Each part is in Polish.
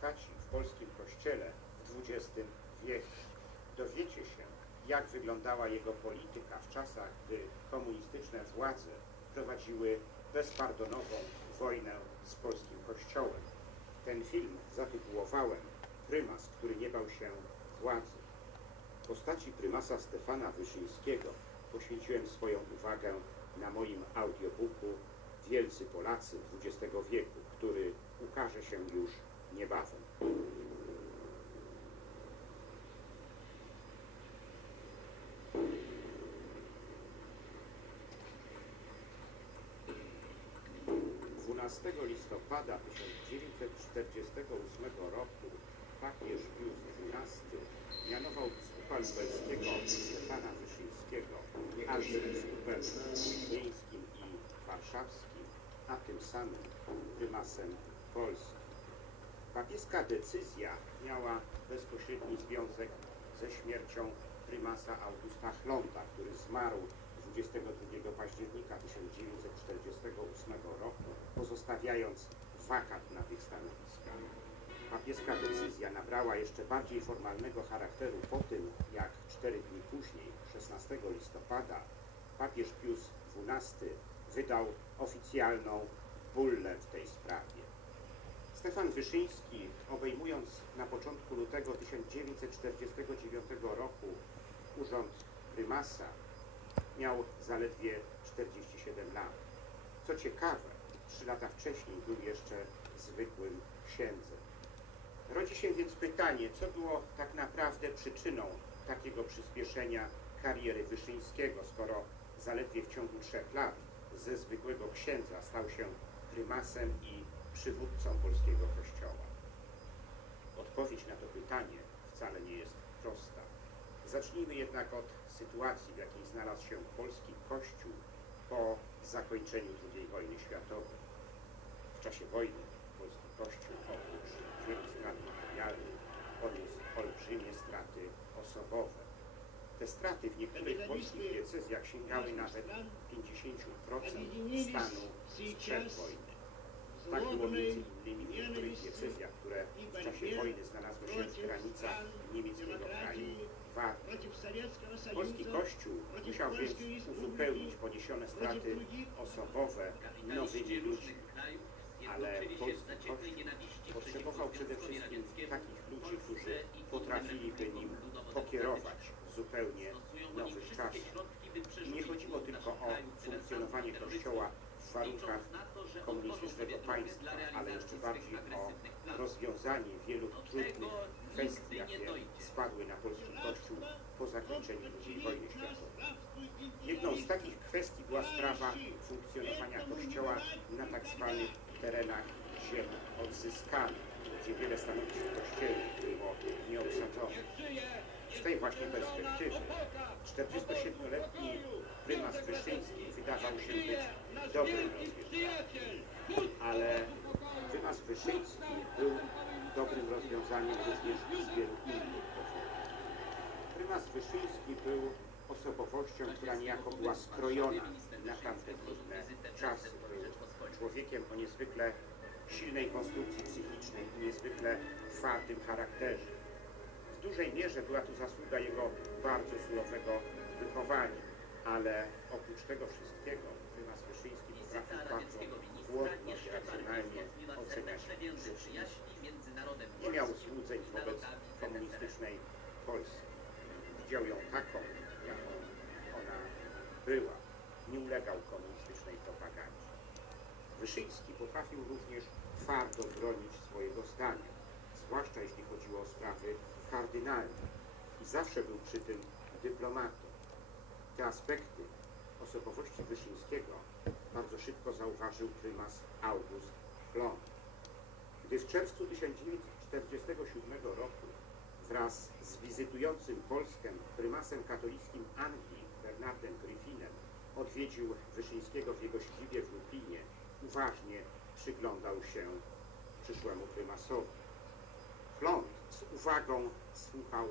postaci w polskim kościele w XX wieku. Dowiecie się, jak wyglądała jego polityka w czasach, gdy komunistyczne władze prowadziły bezpardonową wojnę z polskim kościołem. Ten film zatytułowałem Prymas, który nie bał się władzy. Postaci prymasa Stefana Wyszyńskiego poświęciłem swoją uwagę na moim audiobooku Wielcy Polacy XX wieku, który ukaże się już niebawem. Dwunastego listopada 1948 roku papież Pius XII mianował biskupa lubelskiego Stefana Wyszyńskiego arcybiskupem wiśnieńskim i warszawskim, a tym samym prymasem Polski. Papieska decyzja miała bezpośredni związek ze śmiercią prymasa Augusta Chlonda, który zmarł 22 października 1948 roku, pozostawiając wakat na tych stanowiskach. Papieska decyzja nabrała jeszcze bardziej formalnego charakteru po tym, jak cztery dni później, 16 listopada, papież Pius XII wydał oficjalną bullę w tej sprawie. Stefan Wyszyński, obejmując na początku lutego 1949 roku urząd prymasa, miał zaledwie 47 lat. Co ciekawe, trzy lata wcześniej był jeszcze zwykłym księdzem. Rodzi się więc pytanie, co było tak naprawdę przyczyną takiego przyspieszenia kariery Wyszyńskiego, skoro zaledwie w ciągu trzech lat ze zwykłego księdza stał się prymasem i przywódcą polskiego kościoła. Odpowiedź na to pytanie wcale nie jest prosta. Zacznijmy jednak od sytuacji, w jakiej znalazł się polski kościół po zakończeniu II wojny światowej. W czasie wojny polski kościół oprócz wielu strat materialnych poniósł olbrzymie straty osobowe. Te straty w niektórych polskich diecezjach sięgały nawet 50% stanu sprzed wojny. Tak było między w niektórych diecezjach, które w czasie wojny znalazły się w granicach niemieckiego kraju Warty. Polski Kościół musiał więc uzupełnić poniesione straty osobowe nowymi ludźmi. Ale polski Kościół potrzebował przede wszystkim takich ludzi, którzy potrafiliby nim pokierować zupełnie nowych czasach. I nie chodziło tylko o funkcjonowanie Kościoła warunkach komunistycznego państwa, ale jeszcze bardziej o rozwiązanie wielu trudnych kwestii, jakie spadły na polski Kościół po zakończeniu II wojny światowej. Jedną z takich kwestii była sprawa funkcjonowania Kościoła na tak zwanych terenach ziem odzyskanych, gdzie wiele stanowisk w Kościele było nieobsadzonych. Z tej właśnie perspektywy 47-letni prymas Wyszyński wydawał się być dobrym rozwiązaniem. Ale prymas Wyszyński był dobrym rozwiązaniem również z wielu innych powodów. Prymas Wyszyński był osobowością, która niejako była skrojona na tamte trudne czasy. Był człowiekiem o niezwykle silnej konstrukcji psychicznej i niezwykle twardym charakterze. W dużej mierze była tu zasługa jego bardzo surowego wychowania, ale oprócz tego wszystkiego prymas Wyszyński potrafił bardzo chłodno i racjonalnie oceniać rzeczywistość. Nie miał złudzeń wobec komunistycznej Polski. Widział ją taką, jaką ona była. Nie ulegał komunistycznej propagandzie. Wyszyński potrafił również twardo bronić swojego zdania, zwłaszcza jeśli chodziło o sprawy kardynalne i zawsze był przy tym dyplomatą. Te aspekty osobowości Wyszyńskiego bardzo szybko zauważył prymas August Chlon. Gdy w czerwcu 1947 roku wraz z wizytującym Polskę prymasem katolickim Anglii Bernardem Griffinem odwiedził Wyszyńskiego w jego siedzibie w Lublinie, uważnie przyglądał się przyszłemu prymasowi. Chlon z uwagą słuchał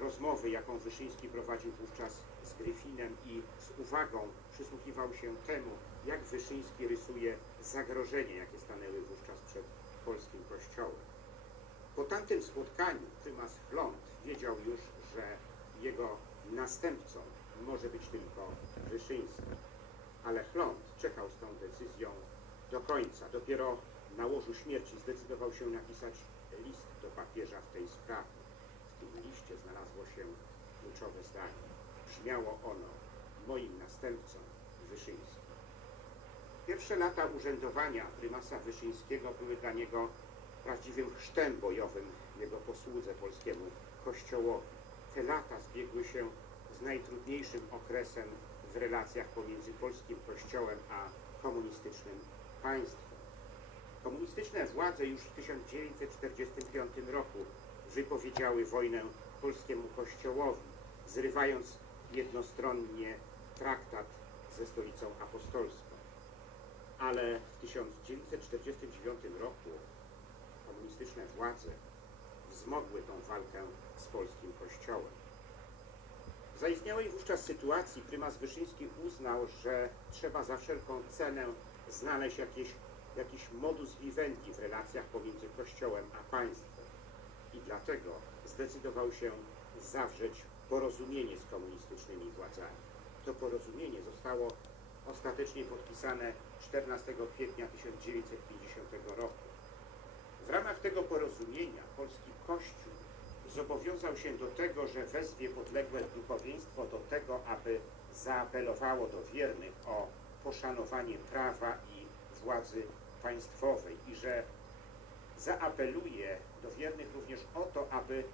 rozmowy, jaką Wyszyński prowadził wówczas z Gryfinem i z uwagą przysłuchiwał się temu, jak Wyszyński rysuje zagrożenie, jakie stanęły wówczas przed polskim kościołem. tamtym spotkaniu prymas Chląd wiedział już, że jego następcą może być tylko Wyszyński. Ale Chląd czekał z tą decyzją do końca. Dopiero na łożu śmierci zdecydował się napisać list do papieża w tej sprawie. W tym liście znalazło się kluczowe zdanie. Brzmiało ono moim następcą Wyszyński. Pierwsze lata urzędowania prymasa Wyszyńskiego były dla niego prawdziwym chrztem bojowym jego posłudze polskiemu kościołowi. Te lata zbiegły się z najtrudniejszym okresem w relacjach pomiędzy polskim kościołem a komunistycznym państwem. Komunistyczne władze już w 1945 roku wypowiedziały wojnę polskiemu kościołowi, zrywając jednostronnie traktat ze stolicą apostolską. Ale w 1949 roku komunistyczne władze wzmogły tą walkę z polskim kościołem. W zaistniałej wówczas sytuacji prymas Wyszyński uznał, że trzeba za wszelką cenę znaleźć jakieś, jakiś modus vivendi w relacjach pomiędzy kościołem a państwem. I dlatego zdecydował się zawrzeć porozumienie z komunistycznymi władzami. To porozumienie zostało ostatecznie podpisane 14 kwietnia 1950 roku. W ramach tego porozumienia polski Kościół zobowiązał się do tego, że wezwie podległe duchowieństwo do tego, aby zaapelowało do wiernych o poszanowanie prawa i władzy państwowej i że zaapeluje do wiernych również o to, aby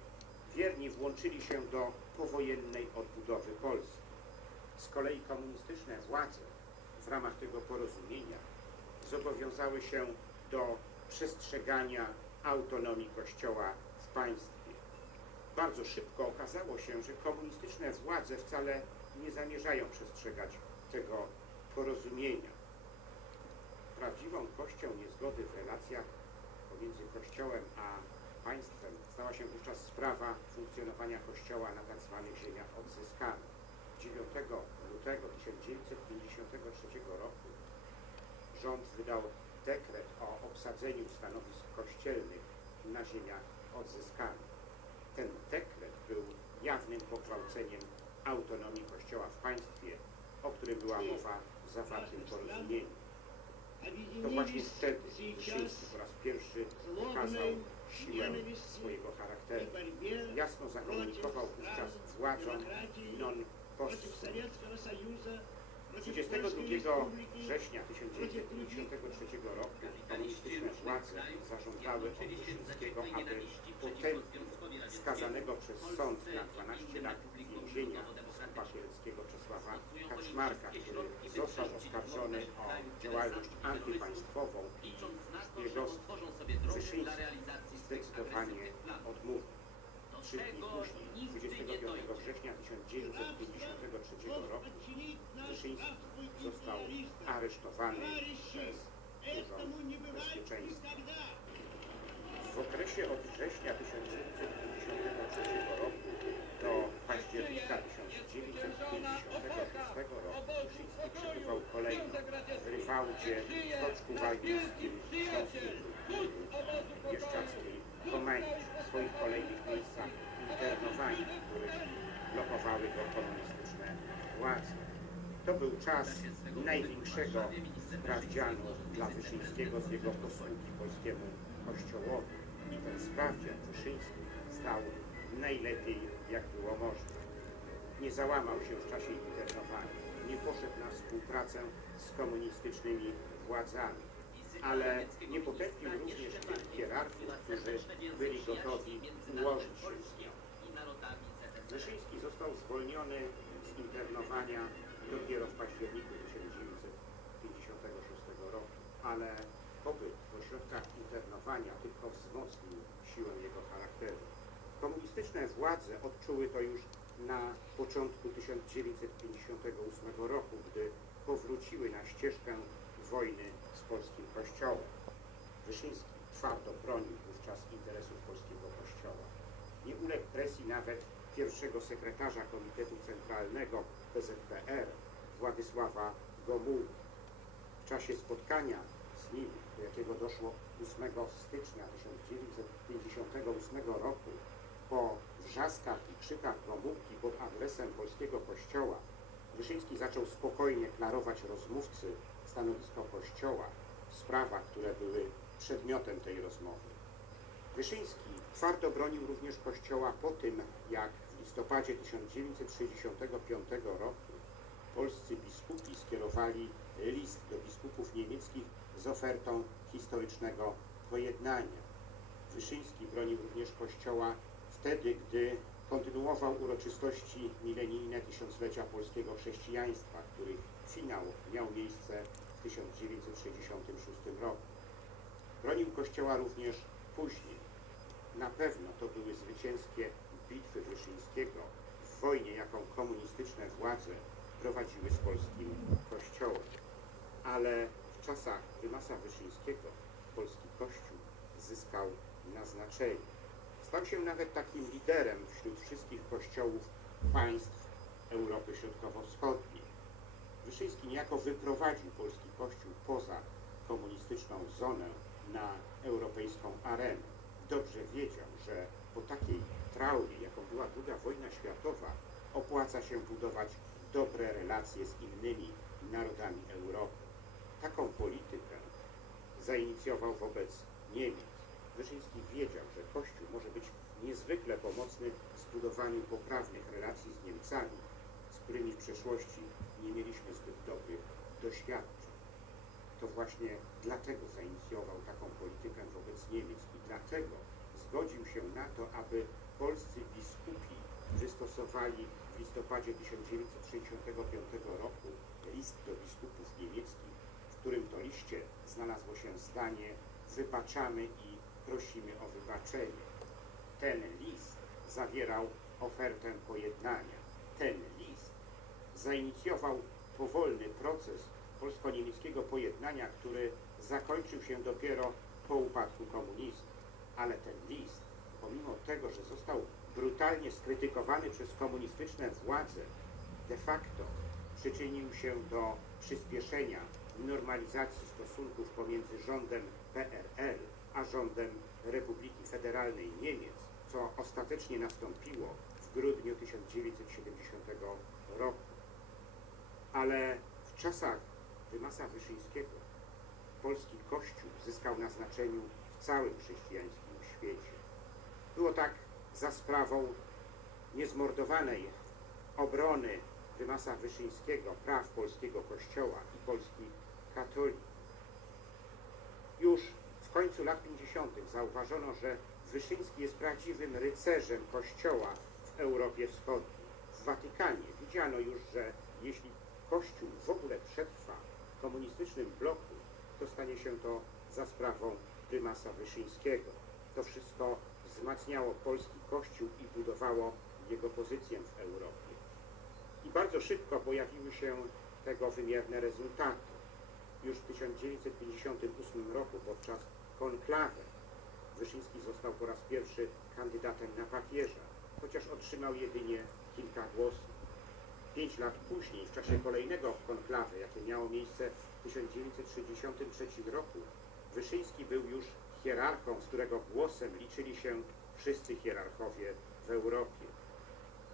wierni włączyli się do powojennej odbudowy Polski. Z kolei komunistyczne władze w ramach tego porozumienia zobowiązały się do przestrzegania autonomii Kościoła w państwie. Bardzo szybko okazało się, że komunistyczne władze wcale nie zamierzają przestrzegać tego porozumienia. Prawdziwą kością niezgody w relacjach pomiędzy Kościołem a państwem stała się wówczas sprawa funkcjonowania Kościoła na tzw. ziemiach odzyskanych. 9 lutego 1953 roku rząd wydał dekret o obsadzeniu stanowisk kościelnych na ziemiach odzyskanych. Ten dekret był jawnym pogwałceniem autonomii Kościoła w państwie, o którym była mowa w zawartym porozumieniu. To właśnie wtedy Wyszyński po raz pierwszy pokazał siłę swojego charakteru. Jasno zakomunikował wówczas władzom non postsum 22 września 1953 roku komunistyczne władze zażądały od Wyszyńskiego, aby potępił skazanego przez sąd na 12 lat więzienia kieleckiego Czesława Kaczmarka, który został oskarżony o działalność antypaństwową i szpiegostwo. Wyszyński zdecydowanie odmówił. Trzy dni później, 25 września 1953 roku, Wyszyński został aresztowany przez Urząd Bezpieczeństwa. W okresie od września 1953 roku do października 1956 roku Wyszyński przebywał kolejno w Rywałdzie, Stoczku Walwiskim, Śląskim Rudniku, Bieszczadzkiej Komendzie, w swoich kolejnych miejscach internowania, w których blokowały go komunistyczne władze. To był czas największego sprawdzianu dla Wyszyńskiego z jego posługi polskiemu kościołowi. I ten sprawdzian Wyszyński stał najlepiej, jak było możliwe. Nie załamał się w czasie internowania, nie poszedł na współpracę z komunistycznymi władzami, ale nie potępił również tych hierarchów, którzy byli gotowi ułożyć się. Wyszyński został zwolniony z internowania dopiero w październiku 1956 roku, ale pobyt w ośrodkach internowania tylko wzmocnił siłę jego charakteru. Komunistyczne władze odczuły to już na początku 1958 roku, gdy powróciły na ścieżkę wojny z polskim kościołem. Wyszyński twardo bronił wówczas interesów polskiego kościoła. Nie uległ presji nawet pierwszego sekretarza Komitetu Centralnego PZPR Władysława Gomułki. W czasie spotkania z nim, do jakiego doszło 8 stycznia 1950 1958 roku po wrzaskach i krzykach Gomułki pod adresem polskiego kościoła Wyszyński zaczął spokojnie klarować rozmówcy stanowisko kościoła w sprawach, które były przedmiotem tej rozmowy. Wyszyński twardo bronił również kościoła po tym, jak w listopadzie 1965 roku polscy biskupi skierowali list do biskupów niemieckich z ofertą historycznego pojednania. Wyszyński bronił również kościoła wtedy, gdy kontynuował uroczystości milenijne tysiąclecia polskiego chrześcijaństwa, których finał miał miejsce w 1966 roku. Bronił kościoła również później. Na pewno to były zwycięskie bitwy Wyszyńskiego w wojnie, jaką komunistyczne władze prowadziły z polskim kościołem. Ale w czasach Prymasa Wyszyńskiego polski kościół zyskał na znaczeniu. Stał się nawet takim liderem wśród wszystkich kościołów państw Europy Środkowo-Wschodniej. Wyszyński niejako wyprowadził polski kościół poza komunistyczną zonę na europejską arenę. Dobrze wiedział, że po takiej traumie, jaką była II wojna światowa, opłaca się budować dobre relacje z innymi narodami Europy. Taką politykę zainicjował wobec Niemiec. Wyszyński wiedział, że Kościół może być niezwykle pomocny w budowaniu poprawnych relacji z Niemcami, z którymi w przeszłości nie mieliśmy zbyt dobrych doświadczeń. To właśnie dlatego zainicjował taką politykę wobec Niemiec i dlatego zgodził się na to, aby polscy biskupi wystosowali w listopadzie 1965 roku list do biskupów niemieckich, w którym to liście znalazło się zdanie wybaczamy i prosimy o wybaczenie. Ten list zawierał ofertę pojednania. Ten list zainicjował powolny proces polsko-niemieckiego pojednania, który zakończył się dopiero po upadku komunizmu. Ale ten list, pomimo tego, że został brutalnie skrytykowany przez komunistyczne władze, de facto przyczynił się do przyspieszenia normalizacji stosunków pomiędzy rządem PRL a rządem Republiki Federalnej Niemiec, co ostatecznie nastąpiło w grudniu 1970 roku. Ale w czasach Prymasa Wyszyńskiego polski Kościół zyskał na znaczeniu w całym chrześcijańskim świecie. Było tak za sprawą niezmordowanej obrony Prymasa Wyszyńskiego, praw polskiego Kościoła i polskich katolików. Już końcu lat 50. zauważono, że Wyszyński jest prawdziwym rycerzem Kościoła w Europie Wschodniej. W Watykanie widziano już, że jeśli Kościół w ogóle przetrwa w komunistycznym bloku, to stanie się to za sprawą prymasa Wyszyńskiego. To wszystko wzmacniało polski Kościół i budowało jego pozycję w Europie. I bardzo szybko pojawiły się tego wymierne rezultaty. Już w 1958 roku podczas konklawy Wyszyński został po raz pierwszy kandydatem na papieża, chociaż otrzymał jedynie kilka głosów. Pięć lat później, w czasie kolejnego konklawy, jakie miało miejsce w 1963 roku, Wyszyński był już hierarchą, z którego głosem liczyli się wszyscy hierarchowie w Europie.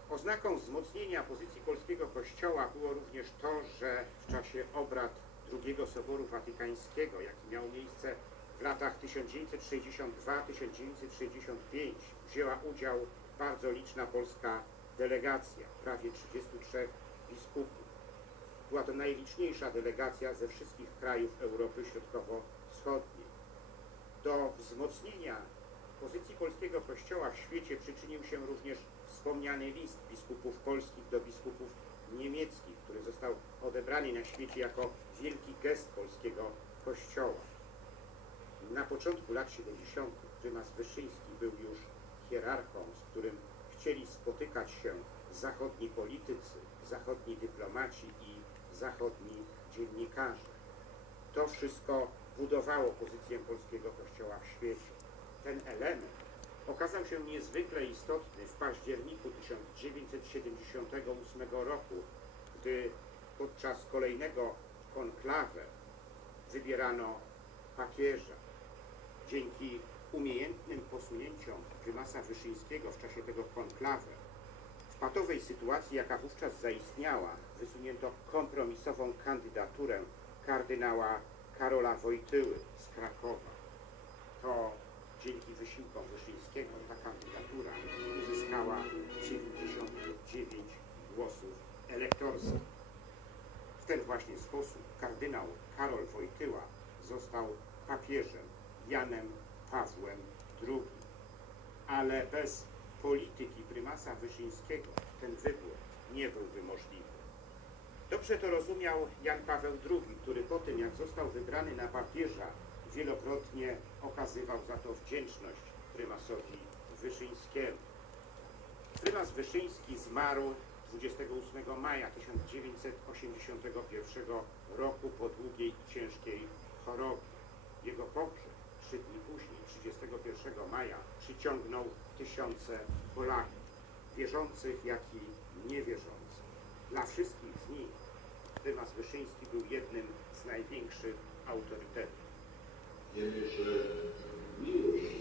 Oznaką wzmocnienia pozycji polskiego kościoła było również to, że w czasie obrad II Soboru Watykańskiego, jaki miał miejsce w latach 1962-1965, wzięła udział bardzo liczna polska delegacja, prawie 33 biskupów. Była to najliczniejsza delegacja ze wszystkich krajów Europy Środkowo-Wschodniej. Do wzmocnienia pozycji polskiego kościoła w świecie przyczynił się również wspomniany list biskupów polskich do biskupów niemieckich, który został odebrany na świecie jako wielki gest polskiego kościoła. Na początku lat 70. prymas Wyszyński był już hierarchą, z którym chcieli spotykać się zachodni politycy, zachodni dyplomaci i zachodni dziennikarze. To wszystko budowało pozycję polskiego kościoła w świecie. Ten element okazał się niezwykle istotny w październiku 1978 roku, gdy podczas kolejnego konklawę wybierano papieża. Dzięki umiejętnym posunięciom prymasa Wyszyńskiego w czasie tego konklawe. W patowej sytuacji, jaka wówczas zaistniała, wysunięto kompromisową kandydaturę kardynała Karola Wojtyły z Krakowa. To dzięki wysiłkom Wyszyńskiego ta kandydatura uzyskała 99 głosów elektorskich. W ten właśnie sposób kardynał Karol Wojtyła został papieżem Janem Pawłem II. Ale bez polityki prymasa Wyszyńskiego ten wybór nie byłby możliwy. Dobrze to rozumiał Jan Paweł II, który po tym, jak został wybrany na papieża, wielokrotnie okazywał za to wdzięczność prymasowi Wyszyńskiemu. Prymas Wyszyński zmarł 28 maja 1981 roku po długiej i ciężkiej chorobie. Jego pogrzeb trzy dni później, 31 maja, przyciągnął tysiące Polaków, wierzących jak i niewierzących. Dla wszystkich z nich prymas Wyszyński był jednym z największych autorytetów. Wiemy, że miłość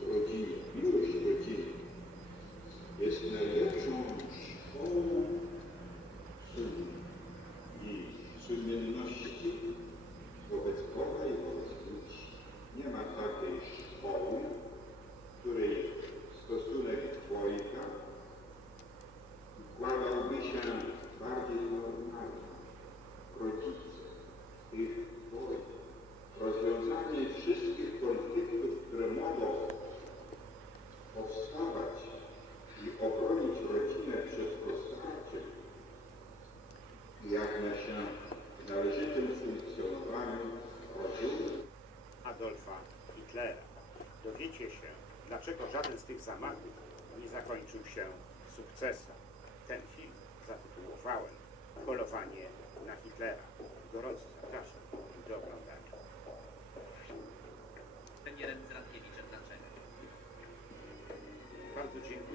w rodzinie, miłość w rodzinie jest najlepszą szkołą sum i sumienności wobec Boga i wobec ludzi. Nie ma takiej szkoły, w której stosunek dwojga układałby się bardziej normalnie. Rodzice tych dwojga rozwiązanie wszystkich konfliktów, które mogą powstawać i obronić rodzinę przed rozdarciem i jak na się należytym funkcjonowaniu rodziny. Adolfa Hitlera. Dowiecie się, dlaczego żaden z tych zamachów nie zakończył się sukcesem. Ten film zatytułowałem Polowanie na Hitlera. Gorąco zapraszam do oglądania. premierem z Radkiewiczem na czele. Bardzo dziękuję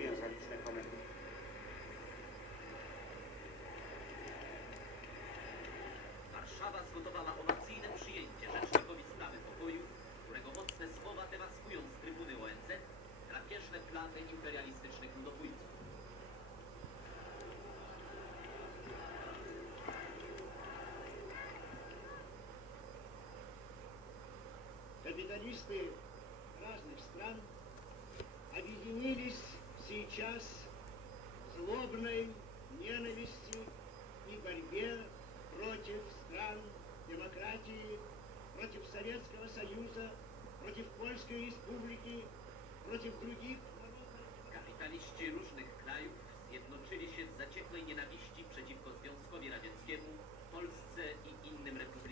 Капиталисты разных стран объединились сейчас в злобной ненависти и борьбе против стран демократии, против Советского Союза, против Польской Республики, против других. Kapitaliści różnych krajów zjednoczyli się w zaciekłej nienawiści przeciwko Związkowi Radzieckiemu, Polsce i innym republikom